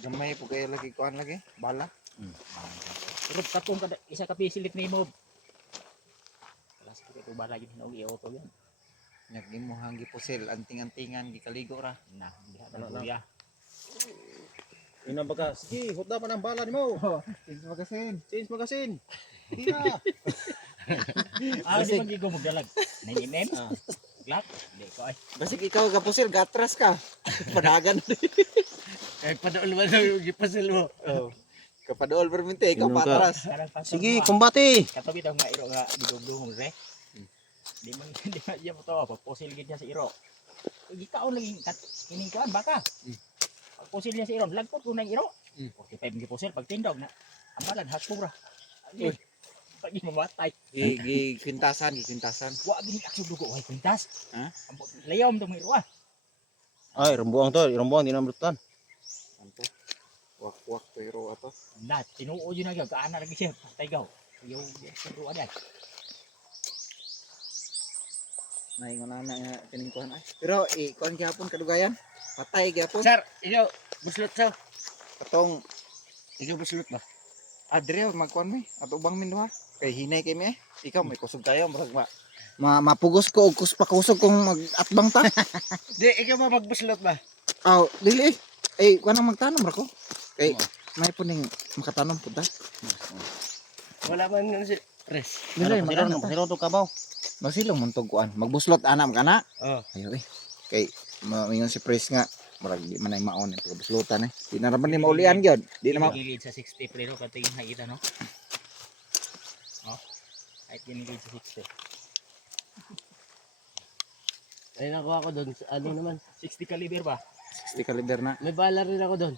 Gamay po kayo lagi kuan lagi, bala. Pero katong isa ka pisilit ni mo. Alas ko ito bala yun hinog i-auto yan. Nyag mo hanggi pusil anting-antingan gikaligo ra. Nah, diha Ano, na kuya. Ina baka, sige, hot na pa ng bala ni mo. Tingin magasin. Change magazine. Tira. Ah, di magigo magdalag. 9mm. Glock. Di ko ay. Basig ikaw ga pusil gatras ka. Padagan. Kay padaol man daw gipasil mo. Oh. Kapadool permente ikaw Ganun ka. patras. Sige, kumbati. Katabi daw nga iro nga dudugdung re. Di man di man iya mo to pagposil gid niya sa iro. Gikaon lagi kining kuan baka. Pagposil niya sa iro, lagpot ko nang iro. 45 gi posil pag tindog na. Amalan hakura. Uy. Pag mamatay. Gi kwintasan. Wa gini akso dugo ay pintas. Ha? Ambot layom to mo iro ah. Ay, rambuang to, rambuang di na brutan. Anto. Wak pero apa? Na tinuo yun na gyud kaana lagi siya taygaw. Yo yo ada. Naingon ana nga kining kuan ay. Pero kuan gyapon kadugayan. Patay gyapon. Sir, iyo buslot sa. Katong Iyo buslot ba? Adria magkuan mi at ubang min duha. Kay hinay kay mi eh. Ikaw may kusog tayo murag mapugos ko og kusog kung mag-atbang ta. Di ikaw ba magbuslot ba? Aw, dili. Kuan ang magtanom ra ko. Kay may puning makatanom pud ta. Wala man nga si Res. Dili Masiro to kabaw. Masilong man tog kuan. Magbuslot anam kana. Oh. Ayo Kay maingon si Pres nga murag di man ay maon ang pagbuslotan eh. Di na raman ni maulian gyud. Di na Gilid sa 60 pero katingin nakita no. Oh. Ay gilid sa 60. Ay nakuha ko doon, ano naman, 60 caliber ba? 60 kaliber na. may bala rin ako doon.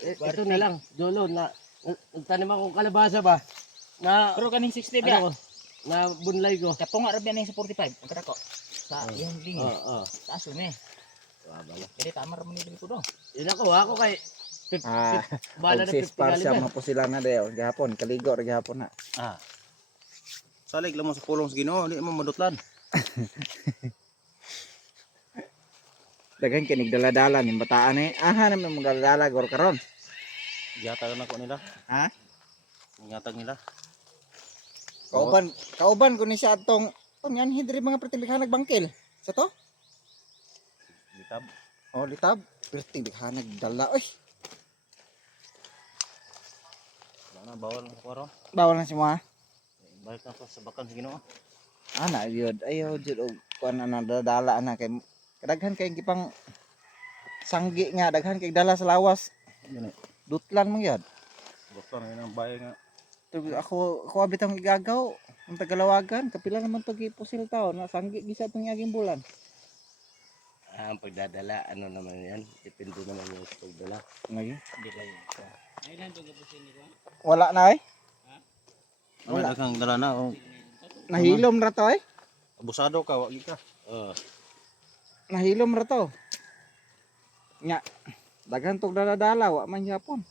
Ito na lang, Jolo, nagtanim akong kalabasa ba? Na, Pero kaning 60 ba? ano ko, na bunlay ko. Kapong nga rabi na yung sa 45. Ang kada ko. Sa yung lingi. Oo. Taas yun eh. Kaya tama raman nito ko doon. Yun nakuha ko kay, bala na 50 Par siya caliber. mga pusila na dayo. Gihapon kaligo ra gihapon na. Ah. Salig lang mo sa pulong sa Ginoo, di mo madutlan. Daghan kinig dala-dala ning bataan eh. Aha naman mga dala gor karon. Yatag na ko nila. Ha? Yatag nila. Kauban ko ni siya atong yan hidri mga pertilikhanag bangkil. Sa to? Litab. Oh, litab. Pertilikhanag dala. Oy, Wala na bawal na ko ron. bawal na si mo ha. Balik na ko sa bakan sa Ginoo. Ana yun. Ayaw jud og kuan ana dala ana kay kadaghan kay gipang sanggi nga daghan kay dala sa lawas. Yun eh. Dutlan mo gyud. Gusto na yun ang bahay nga. Ako abitang igagaw. Ang Tagalawagan, kapila naman to gipusil tao na sanggi gisa tong aging bulan. Ang pagdadala, ano naman yan, depende naman yung pagdala. Ngayon. Hindi lang yun. Wala na eh. Ano daghang dala na oh. Nahilom ra to eh. Abusado ka, wag ka. Nahilom ra to. Nya. Daghan tog dala-dala wa man yapon.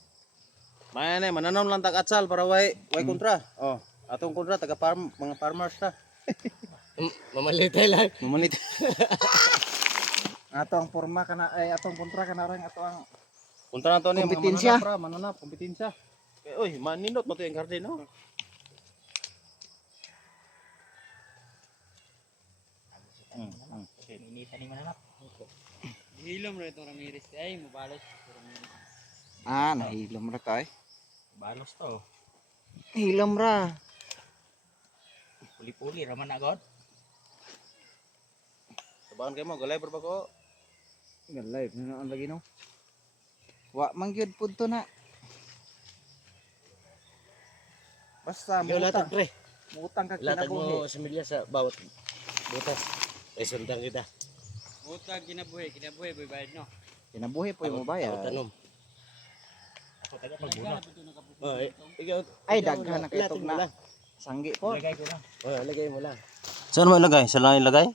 Maya na, mananaw lang tag-atsal para way kontra. Oh, atong kontra taga mga farmers ta. Mamalitay lang. Mamanit. Ato ang forma kana ay atong kontra kana ring ato ang Kontra na to ni Kompetensya. mananap, kompetensya. Eh, oy, maninot mo to yung garden no. Inita ni mananap. Hilom na itong Ramirez. Ay, mabalos. nahilom ra to eh. Balos to. Hilom ra. Puli-puli raman na god. Sabahan kayo mo, galay ba ko? Live na ang lagi no. Wa man gyud pud to na. Basta Ikaw latag, pre. mutang ka Latag kinabuhi. mo similya sa bawat butas. Ay, sundang kita. Utang kinabuhi, boy bayad no. Kinabuhi po yung Ako bayad. tanong. Ako taga pagbuno. Oh, ikaw. Ay, ikaw daghan na latag kay mo na. lang. Sanggi po. Lagay ko na. Oh, lagay mo lang. Saan mo ilagay? Sa lang ilagay?